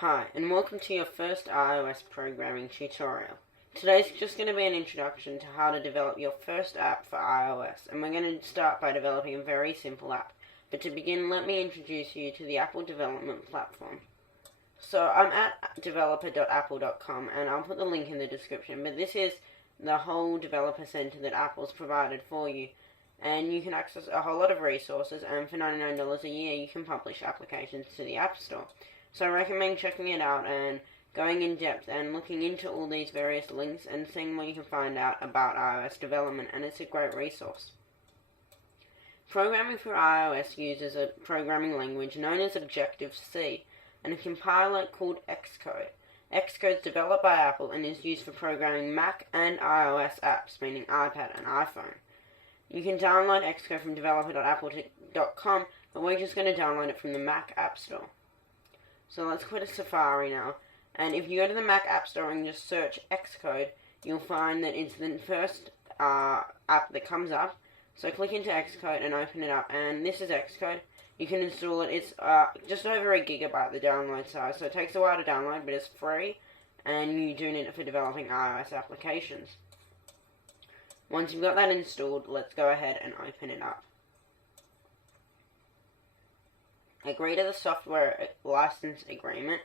Hi, and welcome to your first iOS programming tutorial. Today's just going to be an introduction to how to develop your first app for iOS, and we're going to start by developing a very simple app. But to begin, let me introduce you to the Apple development platform. So I'm at developer.apple.com, and I'll put the link in the description, but this is the whole developer center that Apple's provided for you. And you can access a whole lot of resources, and for $99 a year you can publish applications to the App Store. So I recommend checking it out and going in depth and looking into all these various links and seeing what you can find out about iOS development, and it's a great resource. Programming for iOS uses a programming language known as Objective-C and a compiler called Xcode. Xcode is developed by Apple and is used for programming Mac and iOS apps, meaning iPad and iPhone. You can download Xcode from developer.apple.com, but we're just going to download it from the Mac App Store. So let's go to Safari now, and if you go to the Mac App Store and just search Xcode, you'll find that it's the first app that comes up. So click into Xcode and open it up, and this is Xcode. You can install it. It's just over a gigabyte, the download size, so it takes a while to download, but it's free, and you do need it for developing iOS applications. Once you've got that installed, let's go ahead and open it up. Agree to the software license agreement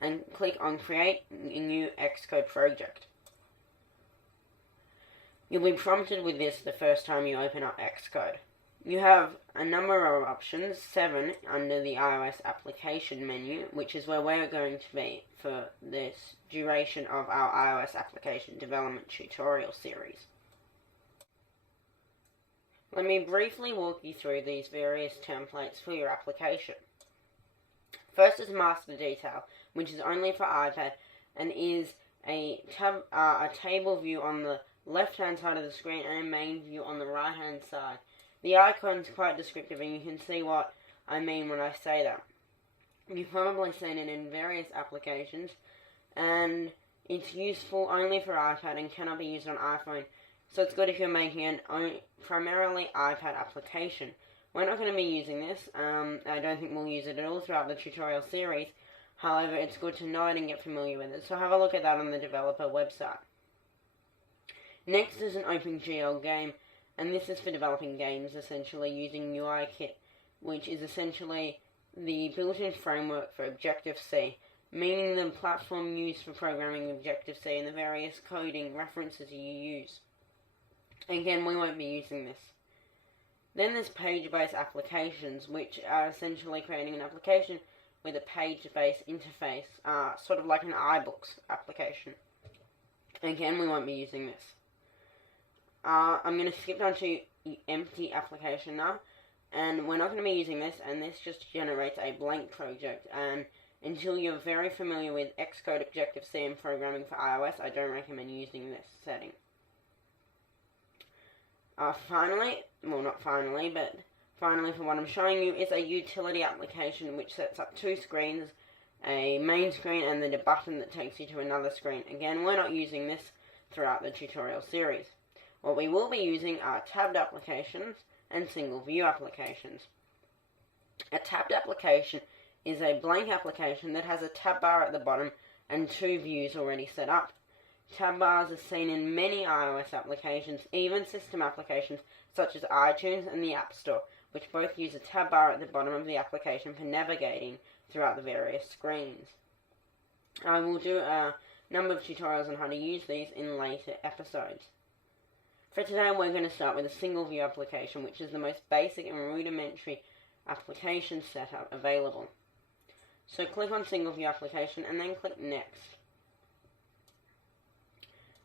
and click on Create a new Xcode project. You'll be prompted with this the first time you open up Xcode. You have a number of options, 7 under the iOS application menu, which is where we're going to be for this duration of our iOS application development tutorial series. Let me briefly walk you through these various templates for your application. First is Master Detail, which is only for iPad and is a table view on the left-hand side of the screen and a main view on the right-hand side. The icon's quite descriptive, and you can see what I mean when I say that. You've probably seen it in various applications, and it's useful only for iPad and cannot be used on iPhone. So it's good if you're making an primarily iPad application. We're not going to be using this. I don't think we'll use it at all throughout the tutorial series. However, it's good to know it and get familiar with it. So have a look at that on the developer website. Next is an OpenGL game, and this is for developing games, essentially using UIKit, which is essentially the built-in framework for Objective-C, meaning the platform used for programming Objective-C and the various coding references you use. Again, we won't be using this. Then there's page-based applications, which are essentially creating an application with a page-based interface, sort of like an iBooks application. Again, we won't be using this. I'm going to skip down to empty application now, and we're not going to be using this, and this just generates a blank project, and until you're very familiar with Xcode, Objective-C, and programming for iOS, I don't recommend using this setting. Finally for what I'm showing you is a utility application which sets up two screens, a main screen and then a button that takes you to another screen. Again, we're not using this throughout the tutorial series. What we will be using are tabbed applications and single view applications. A tabbed application is a blank application that has a tab bar at the bottom and two views already set up. Tab bars are seen in many iOS applications, even system applications such as iTunes and the App Store, which both use a tab bar at the bottom of the application for navigating throughout the various screens. I will do a number of tutorials on how to use these in later episodes. For today, we're going to start with a single view application, which is the most basic and rudimentary application setup available. So click on single view application and then click next.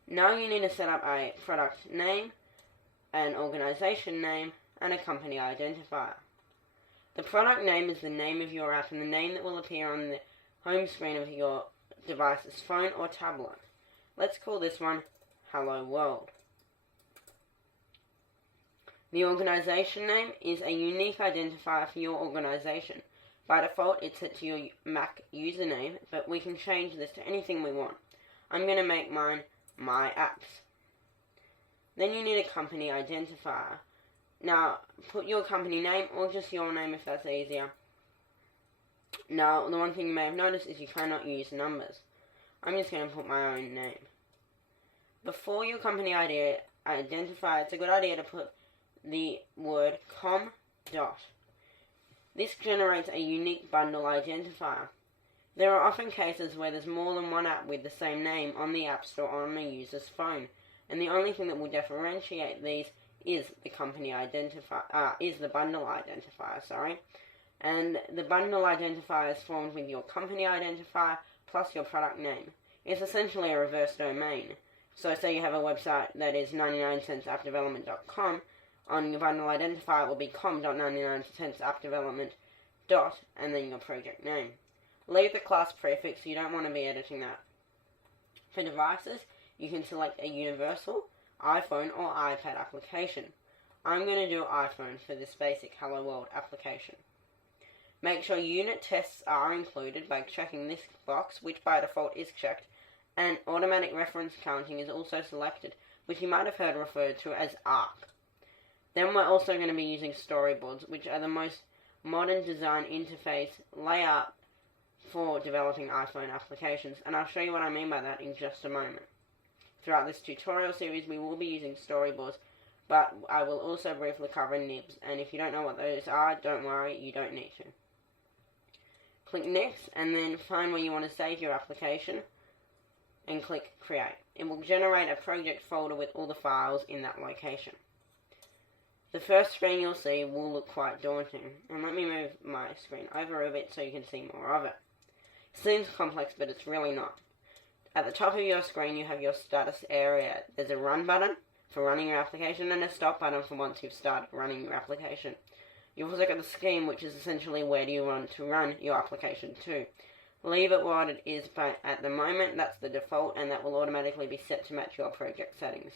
Now you need to set up a product name, an organization name, and a company identifier. The product name is the name of your app and the name that will appear on the home screen of your device's phone or tablet. Let's call this one Hello World. The organization name is a unique identifier for your organization. By default, it's set to your Mac username, but we can change this to anything we want. I'm going to make mine My Apps. Then you need a company identifier. Now, put your company name or just your name if that's easier. Now, the one thing you may have noticed is you cannot use numbers. I'm just going to put my own name. Before your company identifier, it's a good idea to put the word com dot. This generates a unique bundle identifier. There are often cases where there's more than one app with the same name on the App Store or on the user's phone, and the only thing that will differentiate these is the company identifier, is the bundle identifier, And the bundle identifier is formed with your company identifier plus your product name. It's essentially a reverse domain. So say you have a website that is 99centsappdevelopment.com, on your bundle identifier it will be com.99centsappdevelopment. And then your project name. Leave the class prefix, you don't want to be editing that. For devices, you can select a universal, iPhone or iPad application. I'm going to do iPhone for this basic Hello World application. Make sure unit tests are included by checking this box, which by default is checked, and automatic reference counting is also selected, which you might have heard referred to as ARC. Then we're also going to be using storyboards, which are the most modern design interface layout for developing iPhone applications, and I'll show you what I mean by that in just a moment. Throughout this tutorial series we will be using storyboards, but I will also briefly cover nibs, and if you don't know what those are, don't worry, you don't need to. Click Next, and then find where you want to save your application, and click Create. It will generate a project folder with all the files in that location. The first screen you'll see will look quite daunting, and let me move my screen over a bit so you can see more of it. It seems complex, but it's really not. At the top of your screen you have your status area. There's a Run button for running your application and a Stop button for once you've started running your application. You've also got the scheme, which is essentially where do you want to run your application to. Leave it what it is at the moment, that's the default, and that will automatically be set to match your project settings.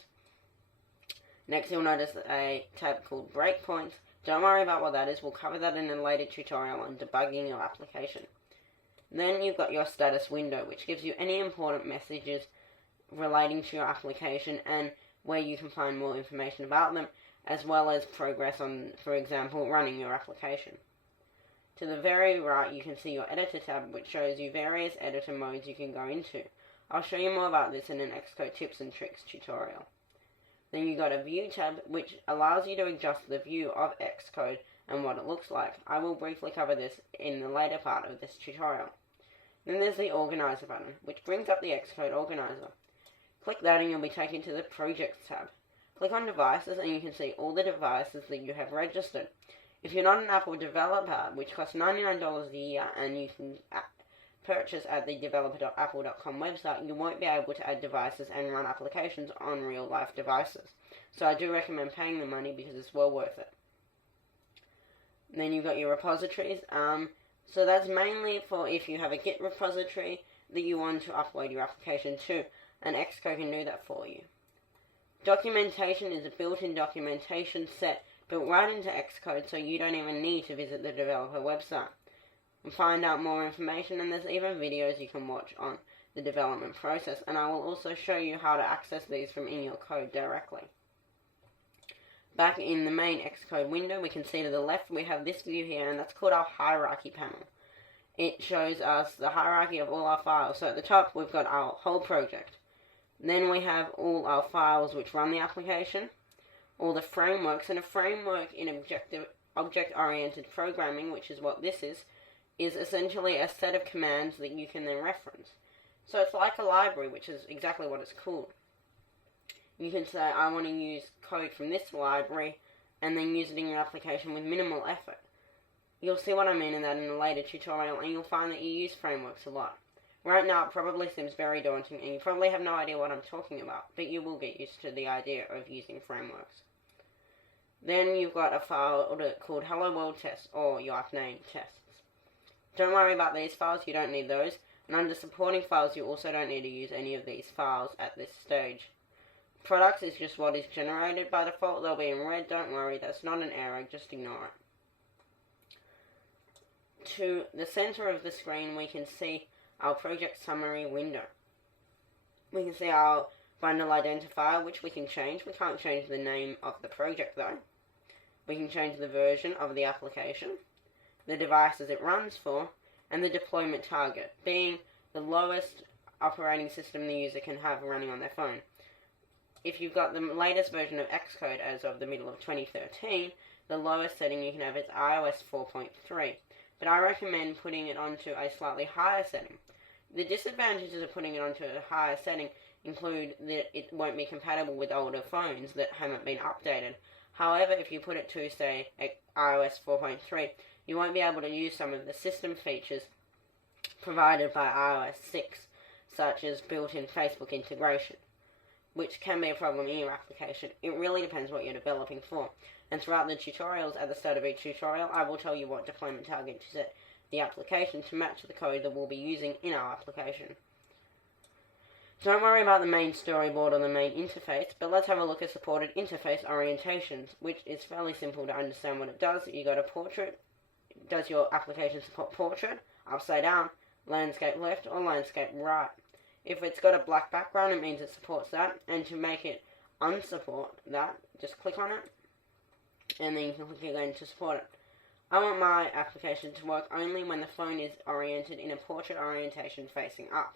Next you'll notice a tab called Breakpoints. Don't worry about what that is, we'll cover that in a later tutorial on debugging your application. Then you've got your status window, which gives you any important messages relating to your application and where you can find more information about them, as well as progress on, for example, running your application. To the very right you can see your editor tab, which shows you various editor modes you can go into. I'll show you more about this in an Xcode tips and tricks tutorial. Then you've got a View tab, which allows you to adjust the view of Xcode and what it looks like. I will briefly cover this in the later part of this tutorial. Then there's the Organizer button, which brings up the Xcode Organizer. Click that and you'll be taken to the Projects tab. Click on Devices and you can see all the devices that you have registered. If you're not an Apple developer, which costs $99 a year and you can purchase at the developer.apple.com website, you won't be able to add devices and run applications on real-life devices. So I do recommend paying the money because it's well worth it. Then you've got your repositories. So that's mainly for if you have a Git repository that you want to upload your application to, and Xcode can do that for you. Documentation is a built-in documentation set built right into Xcode, so you don't even need to visit the developer website and find out more information, and there's even videos you can watch on the development process, and I will also show you how to access these from in your code directly. Back in the main Xcode window, we can see to the left we have this view here, and that's called our hierarchy panel. It shows us the hierarchy of all our files. So at the top we've got our whole project. Then we have all our files which run the application, all the frameworks, and a framework in object-oriented programming, which is what this is essentially a set of commands that you can then reference. So it's like a library, which is exactly what it's called. You can say, I want to use code from this library, and then use it in your application with minimal effort. You'll see what I mean in that in a later tutorial, and you'll find that you use frameworks a lot. Right now it probably seems very daunting, and you probably have no idea what I'm talking about, but you will get used to the idea of using frameworks. Then you've got a file called Hello World Test, or your app name tests. Don't worry about these files, you don't need those, and under supporting files you also don't need to use any of these files at this stage. Products is just what is generated by default. They'll be in red, don't worry, that's not an error, just ignore it. To the center of the screen we can see our project summary window. We can see our bundle identifier, which we can change. We can't change the name of the project though. We can change the version of the application, the devices it runs for, and the deployment target, being the lowest operating system the user can have running on their phone. If you've got the latest version of Xcode as of the middle of 2013, the lowest setting you can have is iOS 4.3, but I recommend putting it onto a slightly higher setting. The disadvantages of putting it onto a higher setting include that it won't be compatible with older phones that haven't been updated. However, if you put it to, say, iOS 4.3, you won't be able to use some of the system features provided by iOS 6, such as built-in Facebook integration, which can be a problem in your application. It really depends what you're developing for. And throughout the tutorials, at the start of each tutorial, I will tell you what deployment target to set the application to match the code that we'll be using in our application. Don't worry about the main storyboard or the main interface, but let's have a look at supported interface orientations, which is fairly simple to understand what it does. You go to portrait. Does your application support portrait, upside down, landscape left, or landscape right? If it's got a black background, it means it supports that, and to make it unsupport that, just click on it, and then you can click again to support it. I want my application to work only when the phone is oriented in a portrait orientation facing up.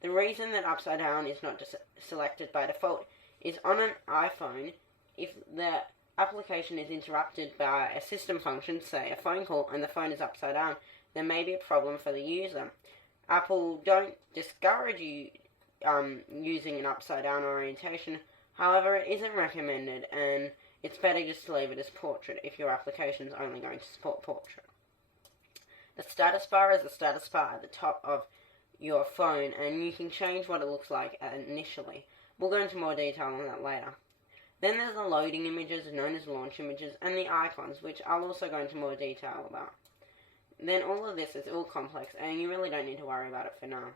The reason that upside down is not selected by default is on an iPhone, if the application is interrupted by a system function, say a phone call, and the phone is upside down, there may be a problem for the user. Apple don't discourage you using an upside down orientation, however it isn't recommended, and it's better just to leave it as portrait if your application is only going to support portrait. The status bar is the status bar at the top of your phone, and you can change what it looks like initially. We'll go into more detail on that later. Then there's the loading images, known as launch images, and the icons, which I'll also go into more detail about. Then all of this is all complex, and you really don't need to worry about it for now.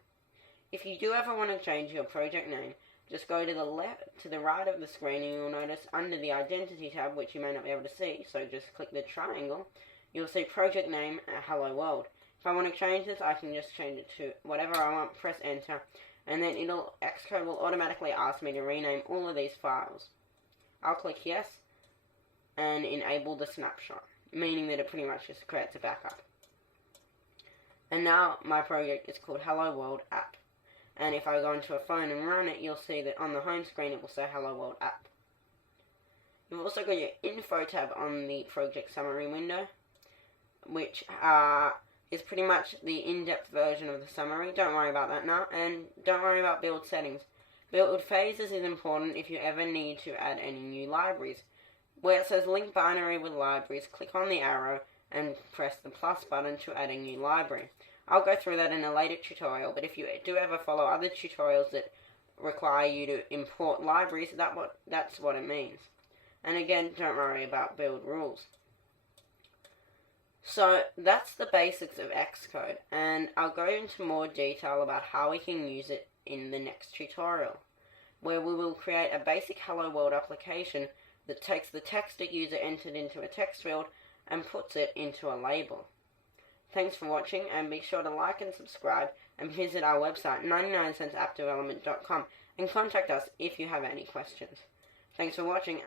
If you do ever want to change your project name, just go to the right of the screen, and you'll notice under the Identity tab, which you may not be able to see, so just click the triangle, you'll see Project Name Hello World. If I want to change this, I can just change it to whatever I want, press enter, and then Xcode will automatically ask me to rename all of these files. I'll click yes, and enable the snapshot, meaning that it pretty much just creates a backup. And now my project is called Hello World App. And if I go into a phone and run it, you'll see that on the home screen it will say Hello World App. You've also got your Info tab on the project summary window, which is pretty much the in-depth version of the summary. Don't worry about that now, and don't worry about build settings. Build phases is important if you ever need to add any new libraries. Where it says link binary with libraries, click on the arrow and press the plus button to add a new library. I'll go through that in a later tutorial, but if you do ever follow other tutorials that require you to import libraries, that's what it means. And again, don't worry about build rules. So that's the basics of Xcode, and I'll go into more detail about how we can use it in the next tutorial, where we will create a basic Hello World application that takes the text a user entered into a text field and puts it into a label. Thanks for watching, and be sure to like and subscribe, and visit our website 99centsappdevelopment.com and contact us if you have any questions. Thanks for watching.